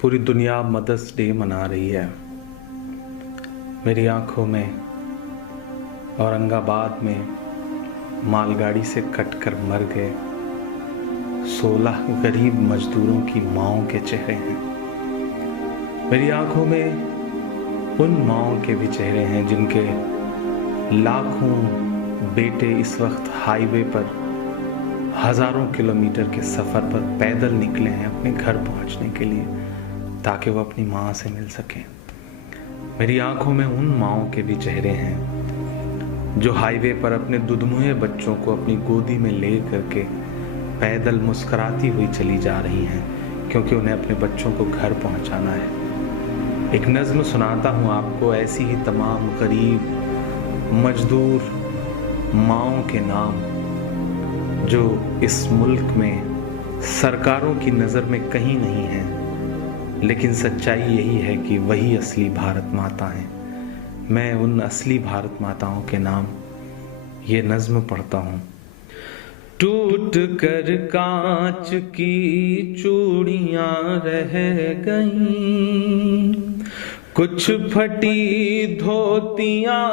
पूरी दुनिया mother's day मना रही है। मेरी आंखों में औरंगाबाद में मालगाड़ी से कटकर मर गए 16 गरीब मजदूरों की माँओं के चेहरे हैं। मेरी आंखों में उन माँओं के भी चेहरे हैं जिनके लाखों बेटे इस वक्त हाईवे पर हजारों किलोमीटर के सफ़र पर पैदल निकले हैं अपने घर पहुंचने के लिए, ताकि वो अपनी माँ से मिल सकें। मेरी आंखों में उन माँओं के भी चेहरे हैं जो हाईवे पर अपने दुधमुहे बच्चों को अपनी गोदी में ले करके पैदल मुस्कुराती हुई चली जा रही हैं, क्योंकि उन्हें अपने बच्चों को घर पहुंचाना है। एक नज़्म सुनाता हूँ आपको, ऐसी ही तमाम गरीब मजदूर माँओं के नाम जो इस मुल्क में सरकारों की नज़र में कहीं नहीं है, लेकिन सच्चाई यही है कि वही असली भारत माता हैं। मैं उन असली भारत माताओं के नाम ये नज़्म पढ़ता हूँ। टूट कर कांच की चूड़ियाँ रह गईं, कुछ फटी धोतियाँ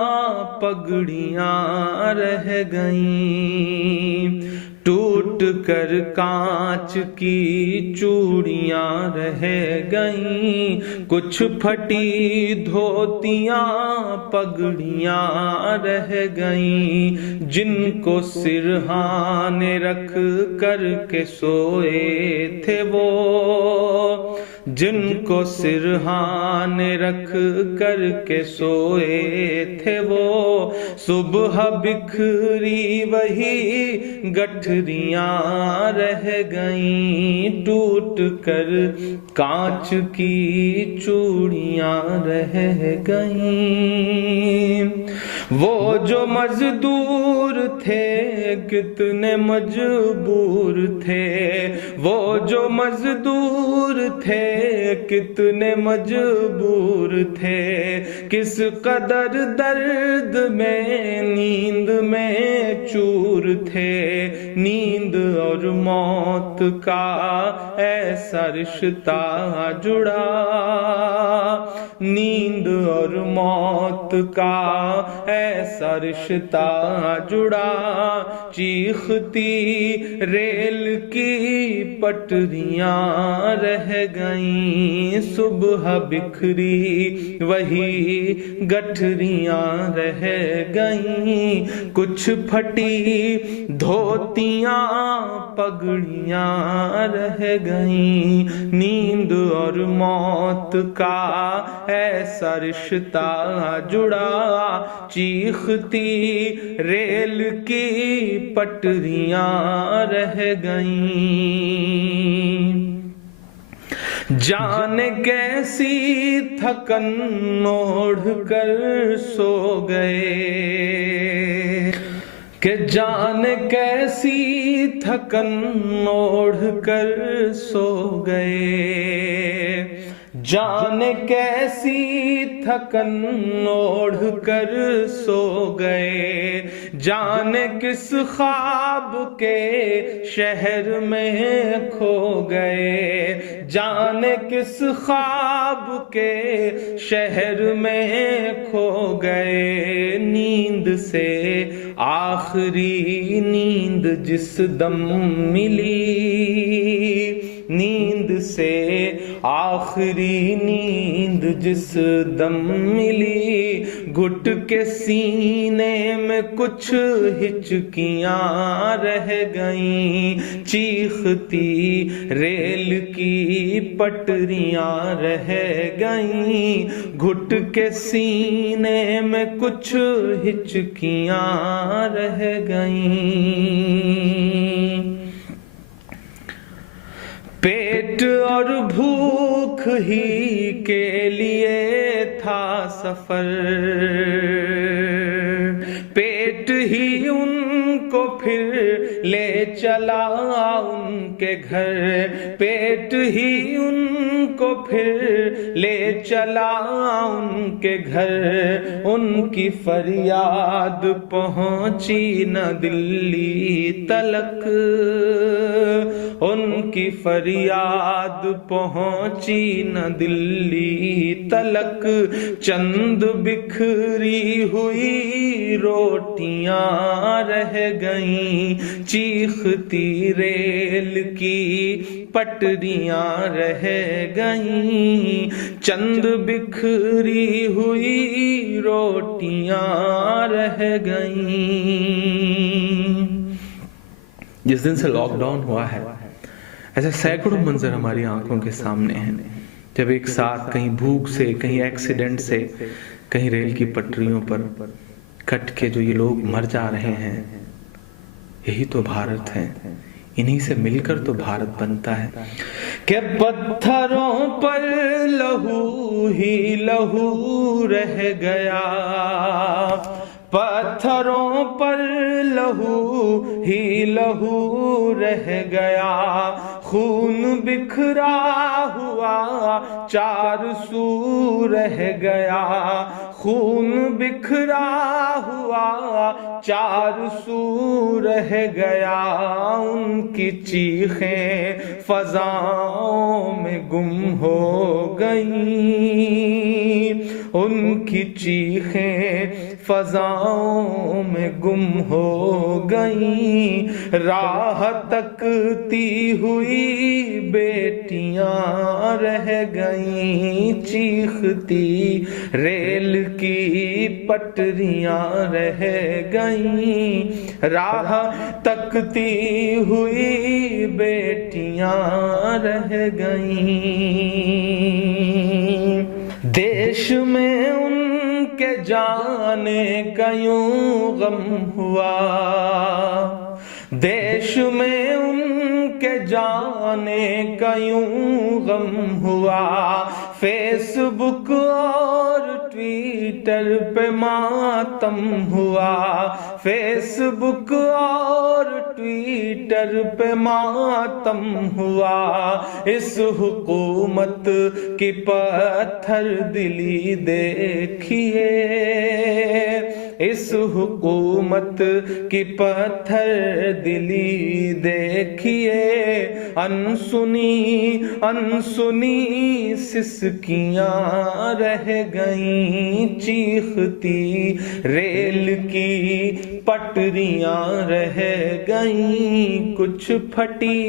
पगड़ियाँ रह गईं। टूट कर कांच की चूड़ियाँ रह गईं, कुछ फटी धोतियाँ पगड़ियाँ रह गईं। जिनको सिरहाने रख कर के सोए थे वो, जिनको सिरहाने रख कर के सोए थे वो, सुबह बिखरी वही गठरियाँ रह गईं। टूट कर कांच की चूड़ियाँ रह गईं। वो जो मजदूर थे कितने मजबूर थे, वो जो मजदूर थे कितने मजबूर थे। किस कदर दर्द में नींद में चूर थे, नींद और मौत का ऐसा रिश्ता जुड़ा, नींद और मौत का ऐसा रिश्ता जुड़ा। चीखती रेल की पटरियाँ रह गईं, सुबह बिखरी वही गठरियाँ रह गईं। कुछ फटी धोतियाँ पगड़ियाँ रह गईं। नींद और मौत का ऐसा रिश्ता जुड़ा, चीखती रेल की पटरियाँ रह गईं। जाने कैसी थकन ओढ़ कर सो गए, कि जाने कैसी थकन ओढ़ कर सो गए। जाने कैसी थकन ओढ़ कर सो गए। जाने किस ख्वाब के शहर में खो गए। जाने किस ख्वाब के शहर में खो गए। नींद से आखिरी नींद जिस दम मिली, नींद से आखिरी नींद जिस दम मिली। घुट के सीने में कुछ हिचकियाँ रह गईं। चीखती रेल की पटरियाँ रह गईं। घुट के सीने में कुछ हिचकियाँ रह गईं। पेट और भूख ही के लिए था सफर, पेट ही उनको फिर ले चला उनके घर। पेट ही उनको کو پھر لے چلا ان کے گھر، ان کی فریاد پہنچی نہ دلی تلک، ان کی فریاد پہنچی نہ دلی تلک، چند بکھری ہوئی روٹیاں رہ گئیں، چیختی ریل کی پٹریاں رہ گئیں، چند بکھری ہوئی روٹیاں رہ گئیں۔ جس دن سے لاک ڈاؤن ہوا ہے ایسے سینکڑوں منظر ہماری آنکھوں کے سامنے ہیں، جب ایک ساتھ کہیں بھوک سے، کہیں ایکسیڈنٹ سے، کہیں ریل کی پٹریوں پر کٹ کے جو یہ لوگ مر جا رہے ہیں۔ یہی تو بھارت ہے، انہی سے مل کر تو بھارت بنتا ہے کہ پتھروں پر لہو ہی لہو رہ گیا، پتھروں پر لہو ہی لہو رہ گیا، خون بکھرا ہوا چار سو رہ گیا، خون بکھرا ہوا چار سو رہ گیا، ان کی چیخیں فضاؤں میں گم ہو گئیں، ان کی چیخیں فضاؤں میں گم ہو گئیں، راہ تکتی ہوئی بیٹیاں رہ گئیں، چیختی ریل کی پٹریاں رہ گئیں، راہ تکتی ہوئی بیٹیاں رہ گئیں، دیش میں ان کے جانے کا یوں غم ہوا، دیش میں ان کے جانے کا یوں غم ہوا، فیس بک اور ٹویٹر پہ ماتم ہوا، فیس بک اور ٹویٹر پہ ماتم ہوا، اس حکومت کی پتھر دلی دیکھیے، اس حکومت کی پتھر دلی دیکھیے، انسنی انسنی سسکیاں رہ گئیں، چیختی ریل کی پٹریاں رہ گئیں، کچھ پھٹی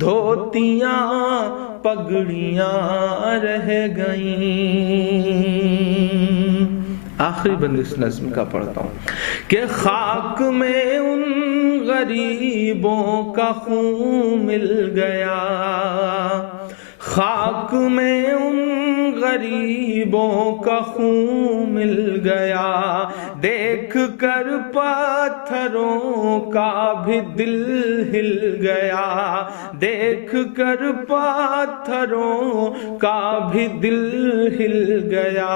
دھوتیاں پگڑیاں رہ گئیں۔ آخری بند اس نظم کا پڑھتا ہوں کہ خاک میں ان غریبوں کا خون مل گیا، خاک میں ان غریبوں کا خون مل گیا، دیکھ کر پتھروں کا بھی دل ہل گیا، دیکھ کر پتھروں کا بھی دل ہل گیا،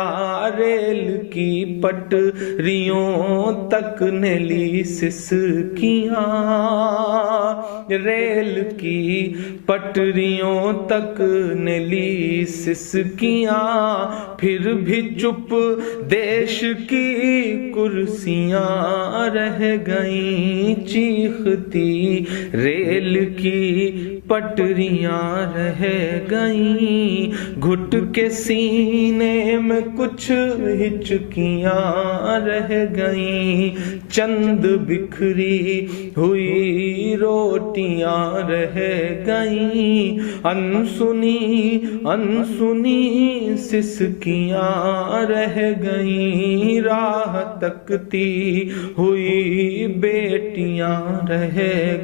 ریل کی پٹریوں تک نے لی سسکیاں، ریل کی پٹریوں تک نے لی سسکیاں، پھر بھی چپ دیش کی کرسیاں رہ گئیں، چیختی ریل کی پٹریاں رہ گئیں، گھٹ کے سینے میں کچھ ہچکیاں رہ گئیں، چند بکھری ہوئی روٹیاں رہ گئیں، انسنی انسنی سسکیاں رہ گئیں، راہ تکتی ہوئی بیٹیاں رہ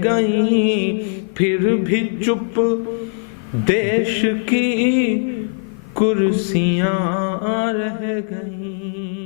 گئیں، پھر بھی چپ دیش کی کرسیاں رہ گئیں۔